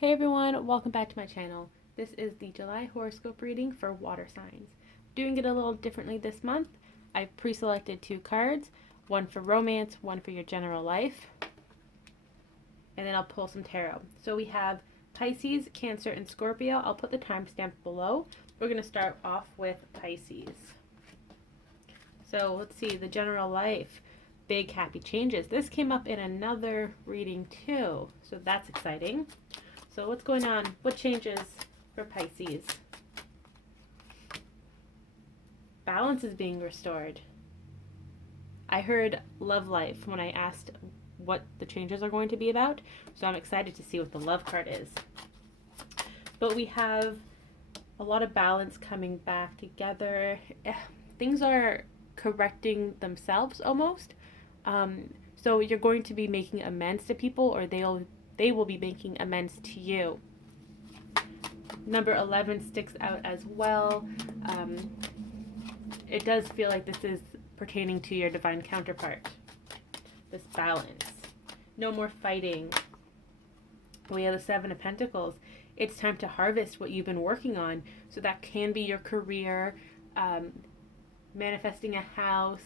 Hey everyone, welcome back to my channel. This is the July horoscope reading for water signs. Doing it a little differently this month. I've pre-selected two cards, one for romance, one for your general life, and then I'll pull some tarot. So we have Pisces, Cancer, and Scorpio. I'll put the timestamp below. We're going to start off with Pisces. So let's see, the general life. Big happy changes. This came up in another reading too, so that's exciting. So what's going on? What changes for Pisces? Balance is being restored. I heard love life when I asked what the changes are going to be about, so I'm excited to see what the love card is. But we have a lot of balance coming back together. Things are correcting themselves almost. So you're going to be making amends to people, or they will be making amends to you. Number 11 sticks out as well. It does feel like this is pertaining to your divine counterpart. This balance. No more fighting. We have the Seven of Pentacles. It's time to harvest what you've been working on. So that can be your career, manifesting a house,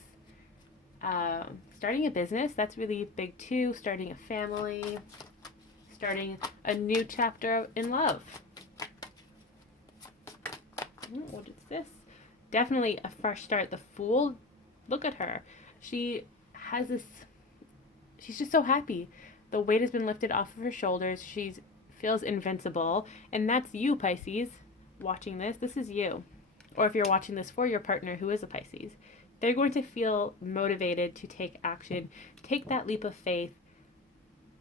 starting a business. That's really big too. Starting a family. Starting a new chapter in love. What is this? Definitely a fresh start. The Fool, look at her. She has this, she's just so happy. The weight has been lifted off of her shoulders. She feels invincible. And that's you, Pisces, watching this. This is you. Or if you're watching this for your partner who is a Pisces, they're going to feel motivated to take action, take that leap of faith.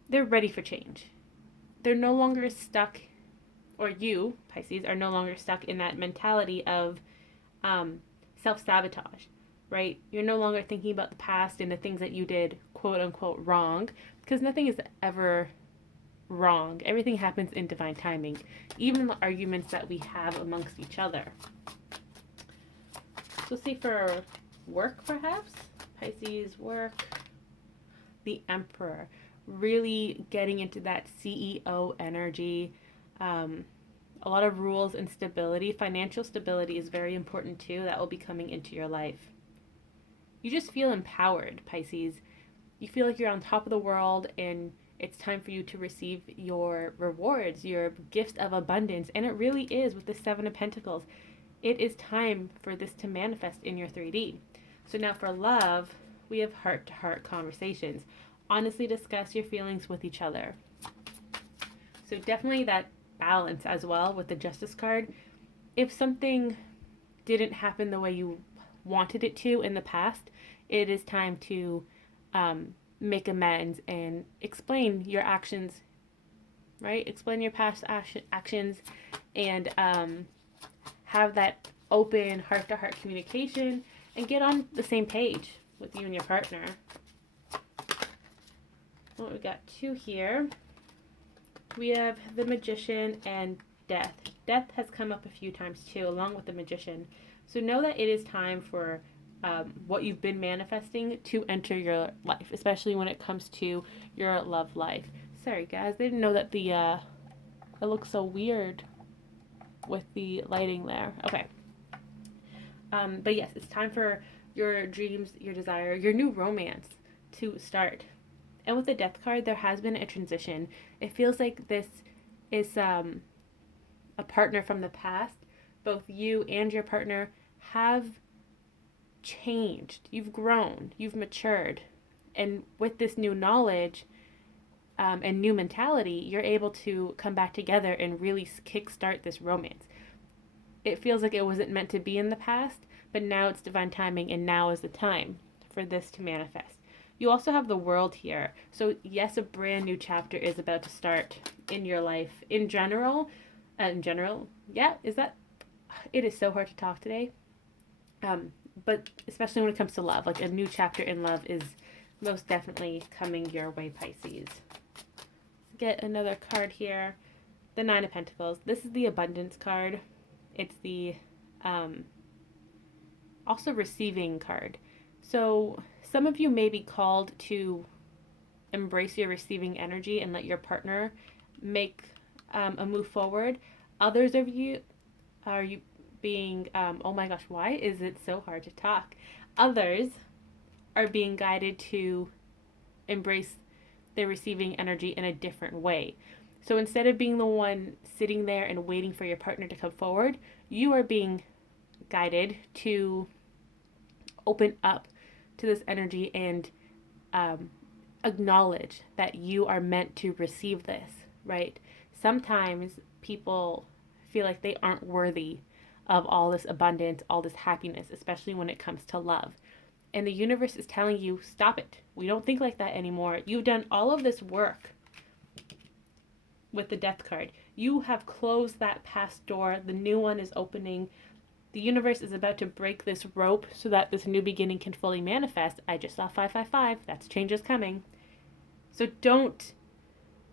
They're ready for change. They're no longer stuck, or you, Pisces, are no longer stuck in that mentality of self-sabotage, right? You're no longer thinking about the past and the things that you did, quote unquote, wrong, because nothing is ever wrong. Everything happens in divine timing, even the arguments that we have amongst each other. So see for work, perhaps? Pisces, work. The Emperor. Really getting into that CEO energy. A lot of rules and stability. Financial stability is very important too. That will be coming into your life. You just feel empowered, Pisces. You feel like you're on top of the world and it's time for you to receive your rewards, your gift of abundance. And it really is with the Seven of Pentacles. It is time for this to manifest in your 3D. So now for love, we have heart-to-heart conversations. Honestly discuss your feelings with each other. So definitely that balance as well with the Justice card. If something didn't happen the way you wanted it to in the past, it is time to make amends and explain your actions, right? Explain your past actions and have that open heart-to-heart communication and get on the same page with you and your partner. Well, we got two here. We have the Magician and Death. Death has come up a few times too, along with the Magician. So know that it is time for what you've been manifesting to enter your life, especially when it comes to your love life. Sorry guys, they didn't know that the it looks so weird with the lighting there. Okay. But yes, it's time for your dreams, your desire, your new romance to start. And with the Death card, there has been a transition. It feels like this is a partner from the past. Both you and your partner have changed. You've grown. You've matured. And with this new knowledge and new mentality, you're able to come back together and really kickstart this romance. It feels like it wasn't meant to be in the past, but now it's divine timing, and now is the time for this to manifest. You also have the World here. So yes, a brand new chapter is about to start in your life. In general, yeah, it is so hard to talk today. But especially when it comes to love, like a new chapter in love is most definitely coming your way, Pisces. Let's get another card here. The Nine of Pentacles. This is the Abundance card. It's the also receiving card. So some of you may be called to embrace your receiving energy and let your partner make a move forward. Others of you are you being, oh my gosh, why is it so hard to talk? Others are being guided to embrace the receiving energy in a different way. So instead of being the one sitting there and waiting for your partner to come forward, you are being guided to open up to this energy and acknowledge that you are meant to receive this, right? Sometimes people feel like they aren't worthy of all this abundance, all this happiness, especially when it comes to love. And the universe is telling you, stop it. We don't think like that anymore. You've done all of this work with the death card. You have closed that past door. The new one is opening. The universe is about to break this rope so that this new beginning can fully manifest. I just saw 555. That's change is coming. So don't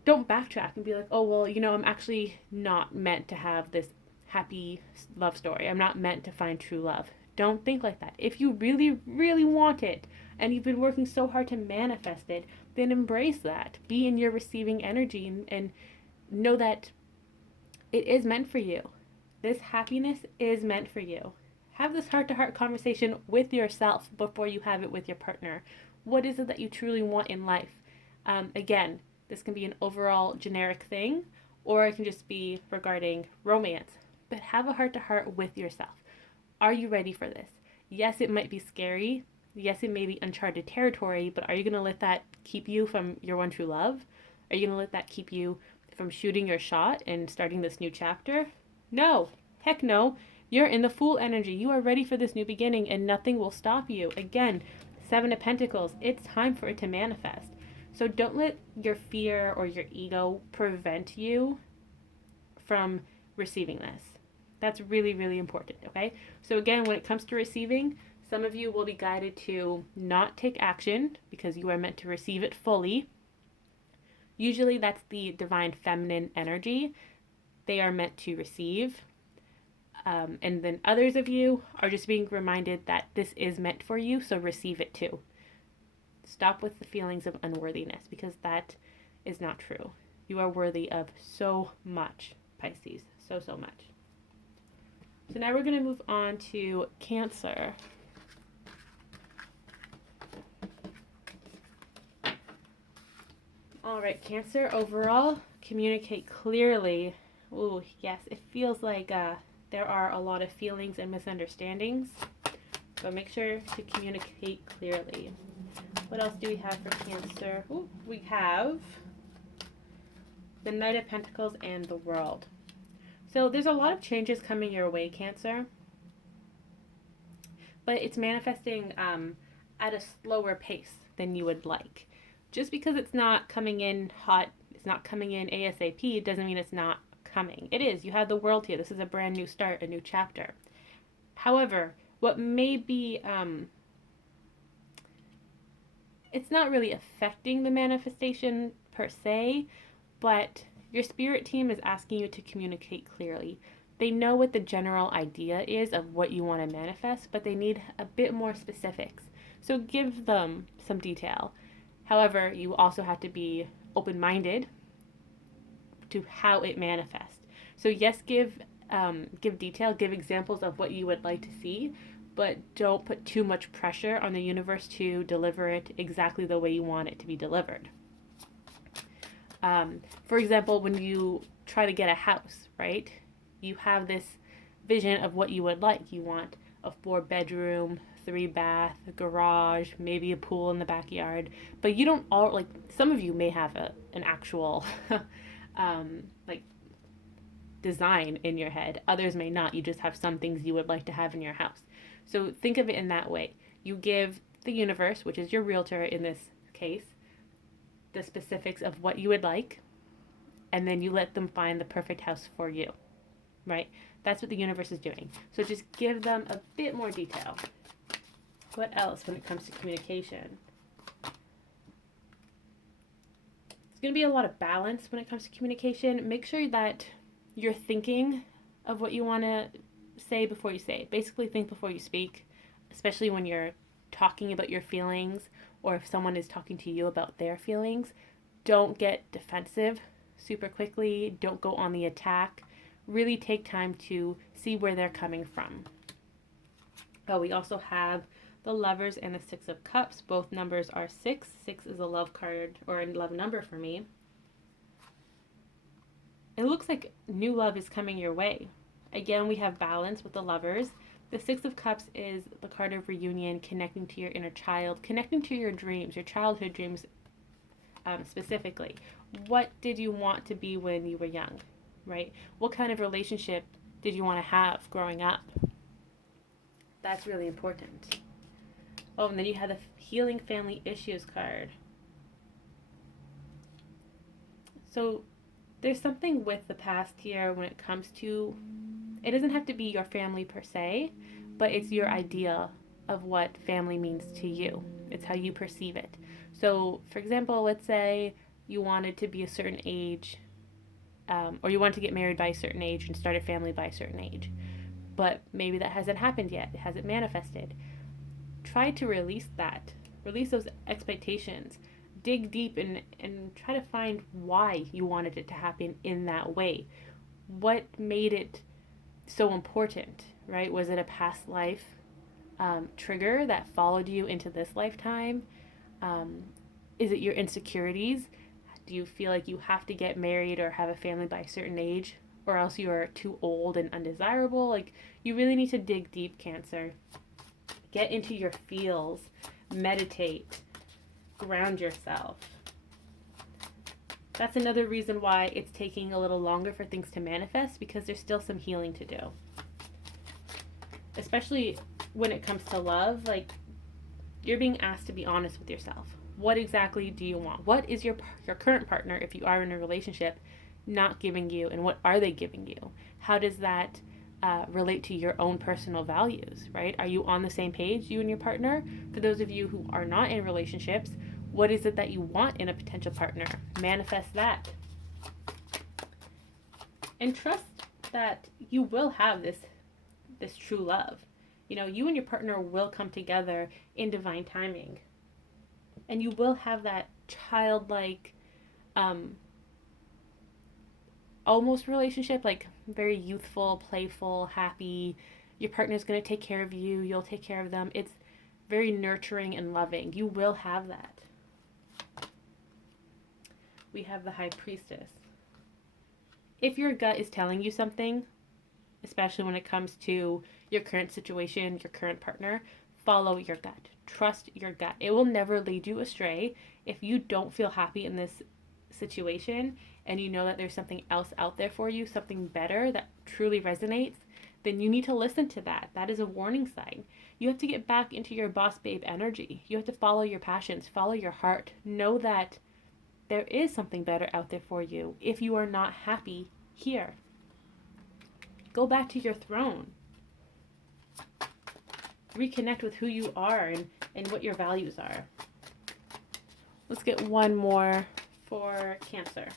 backtrack and be like, oh, well, I'm actually not meant to have this happy love story. I'm not meant to find true love. Don't think like that. If you really, really want it and you've been working so hard to manifest it, then embrace that. Be in your receiving energy and know that it is meant for you. This happiness is meant for you. Have this heart-to-heart conversation with yourself before you have it with your partner. What is it that you truly want in life? Again, this can be an overall generic thing, or it can just be regarding romance. But have a heart-to-heart with yourself. Are you ready for this? Yes, it might be scary. Yes, it may be uncharted territory, but are you going to let that keep you from your one true love? Are you going to let that keep you from shooting your shot and starting this new chapter? No. Heck no. You're in the Fool energy. You are ready for this new beginning and nothing will stop you. Again, 7 of Pentacles. It's time for it to manifest. So don't let your fear or your ego prevent you from receiving this. That's really, really important, okay? So again, when it comes to receiving, some of you will be guided to not take action because you are meant to receive it fully. Usually that's the divine feminine energy. They are meant to receive. And then others of you are just being reminded that this is meant for you, so receive it too. Stop with the feelings of unworthiness because that is not true. You are worthy of so much, Pisces. So, so much. So now we're going to move on to Cancer. All right, Cancer, overall, communicate clearly. Ooh, yes, it feels like there are a lot of feelings and misunderstandings. So make sure to communicate clearly. What else do we have for Cancer? Ooh, we have the Knight of Pentacles and the World. So there's a lot of changes coming your way, Cancer. But it's manifesting at a slower pace than you would like. Just because it's not coming in hot, it's not coming in ASAP, doesn't mean it's not coming. It is. You have the World here. This is a brand new start, a new chapter. However, what may be, it's not really affecting the manifestation per se, but your spirit team is asking you to communicate clearly. They know what the general idea is of what you want to manifest, but they need a bit more specifics. So give them some detail. However, you also have to be open-minded to how it manifests. So yes, give detail, give examples of what you would like to see, but don't put too much pressure on the universe to deliver it exactly the way you want it to be delivered. For example, when you try to get a house, right? You have this vision of what you would like. You want a 4-bedroom, 3-bath, a garage, maybe a pool in the backyard. But you don't all, like, some of you may have an actual, like, design in your head. Others may not. You just have some things you would like to have in your house. So think of it in that way. You give the universe, which is your realtor in this case, the specifics of what you would like, and then you let them find the perfect house for you, right? That's what the universe is doing. So just give them a bit more detail. What else when it comes to communication? There's going to be a lot of balance when it comes to communication. Make sure that you're thinking of what you want to say before you say it. Basically, think before you speak, especially when you're talking about your feelings or if someone is talking to you about their feelings. Don't get defensive. super quickly. Don't go on the attack. Really take time to see where they're coming from. Oh, we also have the Lovers and the Six of Cups. Both numbers are 6. 6 is a love card or a love number for me. It looks like new love is coming your way. Again, we have balance with the Lovers. The Six of Cups is the card of reunion, connecting to your inner child, connecting to your dreams, your childhood dreams specifically. What did you want to be when you were young, right? What kind of relationship did you want to have growing up? That's really important. Oh, and then you have the Healing Family Issues card. So there's something with the past here when it comes to, it doesn't have to be your family per se, but it's your idea of what family means to you. It's how you perceive it. So, for example, let's say you wanted to be a certain age, or you wanted to get married by a certain age and start a family by a certain age, but maybe that hasn't happened yet. It hasn't manifested. Try to release that. Release those expectations. Dig deep and try to find why you wanted it to happen in that way. What made it so important, right? Was it a past life trigger that followed you into this lifetime? Is it your insecurities? Do you feel like you have to get married or have a family by a certain age, or else you are too old and undesirable? Like, you really need to dig deep, Cancer. Get into your feels, meditate, ground yourself. That's another reason why it's taking a little longer for things to manifest, because there's still some healing to do. Especially when it comes to love, like, you're being asked to be honest with yourself. What exactly do you want? What is your current partner, if you are in a relationship, not giving you, and what are they giving you? How does that relate to your own personal values, right? Are you on the same page, you and your partner? For those of you who are not in relationships, what is it that you want in a potential partner? Manifest that. And trust that you will have this true love. You know, you and your partner will come together in divine timing. And you will have that childlike, almost relationship, like very youthful, playful, happy. Your partner's going to take care of you. You'll take care of them. It's very nurturing and loving. You will have that. We have the High Priestess. If your gut is telling you something, especially when it comes to your current situation, your current partner, follow your gut. Trust your gut. It will never lead you astray. If you don't feel happy in this situation and you know that there's something else out there for you, something better that truly resonates, then you need to listen to that. That is a warning sign. You have to get back into your boss babe energy. You have to follow your passions, follow your heart. Know that there is something better out there for you if you are not happy here. Go back to your throne. Reconnect with who you are and what your values are. Let's get one more for Cancer.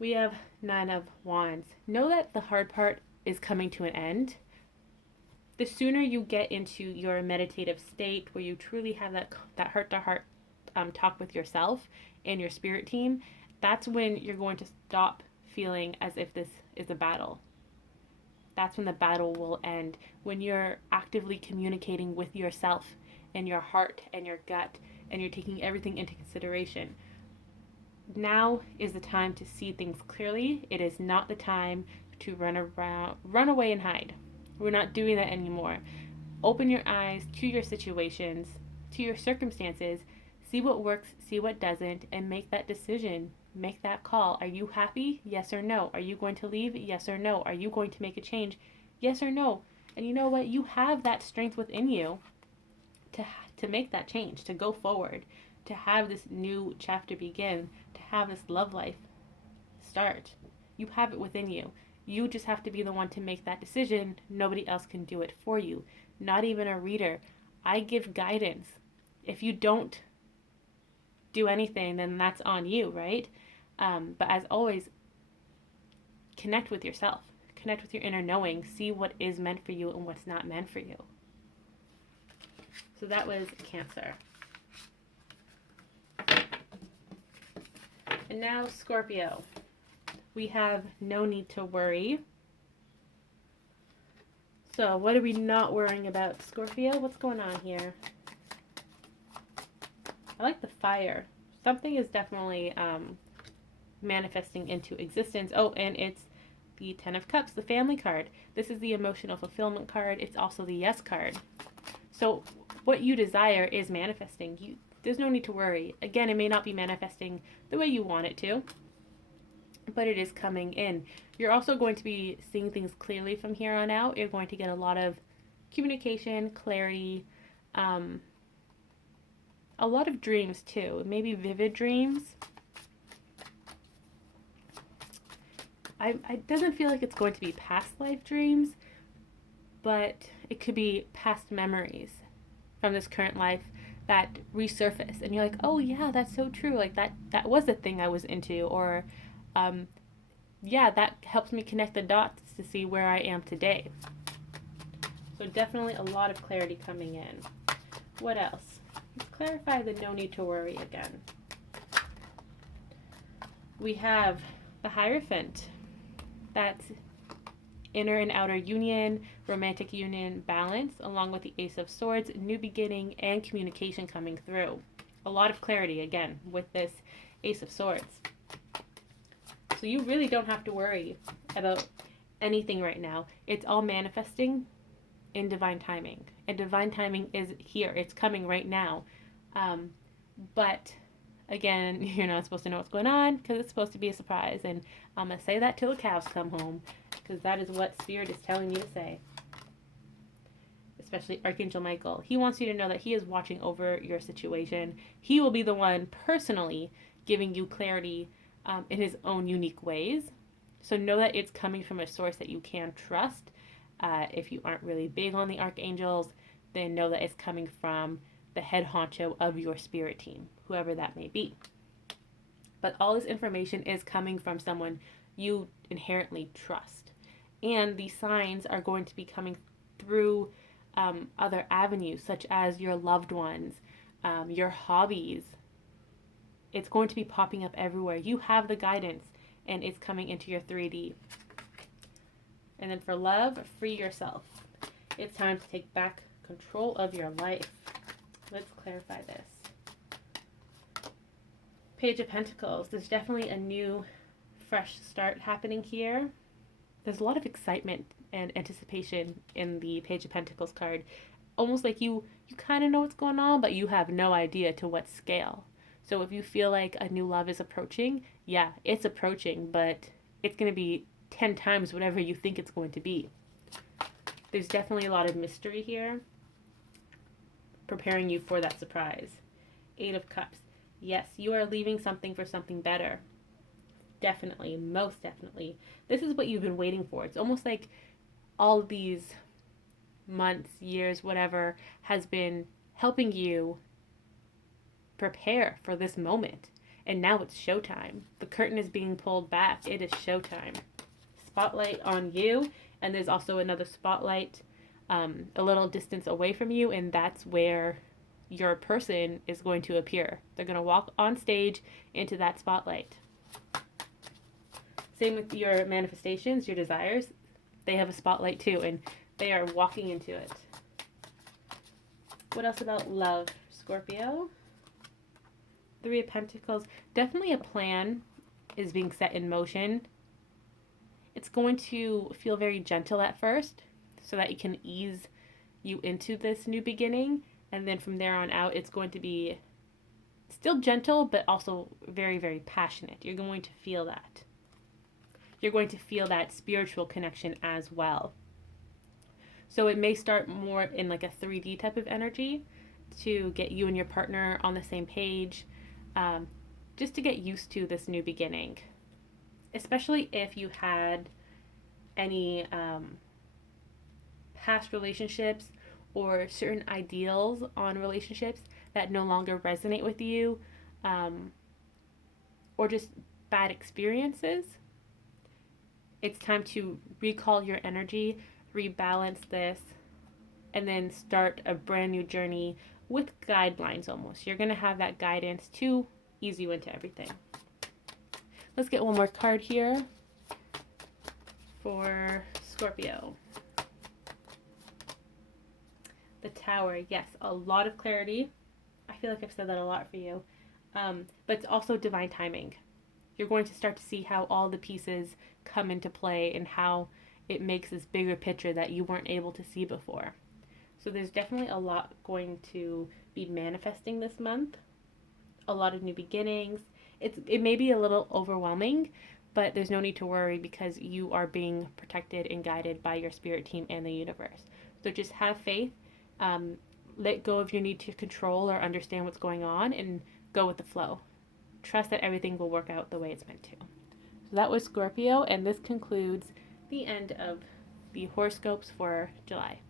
We have Nine of Wands. Know that the hard part is coming to an end. The sooner you get into your meditative state where you truly have that heart-to-heart talk with yourself and your spirit team, that's when you're going to stop feeling as if this is a battle. That's when the battle will end. When you're actively communicating with yourself and your heart and your gut, and you're taking everything into consideration. Now is the time to see things clearly. It is not the time to run away and hide. We're not doing that anymore. Open your eyes to your situations, to your circumstances, see what works, see what doesn't, and make that decision. Make that call. Are you happy? Yes or no? Are you going to leave? Yes or no? Are you going to make a change? Yes or no? And you know what? You have that strength within you to make that change, to go forward, to have this new chapter begin, to have this love life start. You have it within you. You just have to be the one to make that decision. Nobody else can do it for you. Not even a reader. I give guidance. If you don't do anything, then that's on you, right? But as always, connect with yourself. Connect with your inner knowing. See what is meant for you and what's not meant for you. So that was Cancer. And now Scorpio. We have no need to worry. So what are we not worrying about, Scorpio? What's going on here? I like the fire. Something is definitely manifesting into existence. Oh, and it's the Ten of Cups, the family card. This is the emotional fulfillment card. It's also the yes card. So what you desire is manifesting. There's no need to worry. Again, it may not be manifesting the way you want it to, but it is coming in. You're also going to be seeing things clearly from here on out. You're going to get a lot of communication, clarity, a lot of dreams too, maybe vivid dreams. It doesn't feel like it's going to be past life dreams, but it could be past memories from this current life that resurface, and you're like, oh yeah, that's so true, like that was the thing I was into, or yeah, that helps me connect the dots to see where I am today. So definitely a lot of clarity coming in. What else? Let's clarify the no need to worry again. We have the Hierophant. That's inner and outer union, romantic union, balance, along with the Ace of Swords, new beginning, and communication coming through. A lot of clarity, again, with this Ace of Swords. So you really don't have to worry about anything right now. It's all manifesting in divine timing. And divine timing is here. It's coming right now. But again, you're not supposed to know what's going on because it's supposed to be a surprise. And I'm going to say that till the cows come home, because that is what Spirit is telling you to say. Especially Archangel Michael. He wants you to know that he is watching over your situation. He will be the one personally giving you clarity in his own unique ways. So know that it's coming from a source that you can trust. If you aren't really big on the archangels, then know that it's coming from the head honcho of your spirit team, whoever that may be. But all this information is coming from someone you inherently trust. And these signs are going to be coming through other avenues, such as your loved ones, your hobbies. It's going to be popping up everywhere. You have the guidance, and it's coming into your 3D. And then for love, free yourself. It's time to take back control of your life. Let's clarify this. Page of Pentacles. There's definitely a new, fresh start happening here. There's a lot of excitement and anticipation in the Page of Pentacles card. Almost like you kind of know what's going on, but you have no idea to what scale. So if you feel like a new love is approaching, yeah, it's approaching, but it's going to be 10 times whatever you think it's going to be. There's definitely a lot of mystery here, preparing you for that surprise. 8 of Cups. Yes, you are leaving something for something better. Definitely, most definitely. This is what you've been waiting for. It's almost like all of these months, years, whatever, has been helping you prepare for this moment. And now it's showtime. The curtain is being pulled back. It is showtime. Spotlight on you, and there's also another spotlight a little distance away from you, and that's where your person is going to appear. They're going to walk on stage into that spotlight. Same with your manifestations, your desires. They have a spotlight too, and they are walking into it. What else about love, Scorpio? 3 of Pentacles. Definitely a plan is being set in motion. It's going to feel very gentle at first, so that it can ease you into this new beginning. And then from there on out, it's going to be still gentle, but also very, very passionate. You're going to feel that. You're going to feel that spiritual connection as well. So it may start more in like a 3D type of energy to get you and your partner on the same page, just to get used to this new beginning. Especially if you had any past relationships or certain ideals on relationships that no longer resonate with you, or just bad experiences. It's time to recall your energy, rebalance this, and then start a brand new journey with guidelines almost. You're going to have that guidance to ease you into everything. Let's get one more card here for Scorpio. The Tower. Yes, a lot of clarity. I feel like I've said that a lot for you. But it's also divine timing. You're going to start to see how all the pieces come into play and how it makes this bigger picture that you weren't able to see before. So there's definitely a lot going to be manifesting this month. A lot of new beginnings. It may be a little overwhelming, but there's no need to worry because you are being protected and guided by your spirit team and the universe. So just have faith. Let go of your need to control or understand what's going on and go with the flow. Trust that everything will work out the way it's meant to. So that was Scorpio, and this concludes the end of the horoscopes for July.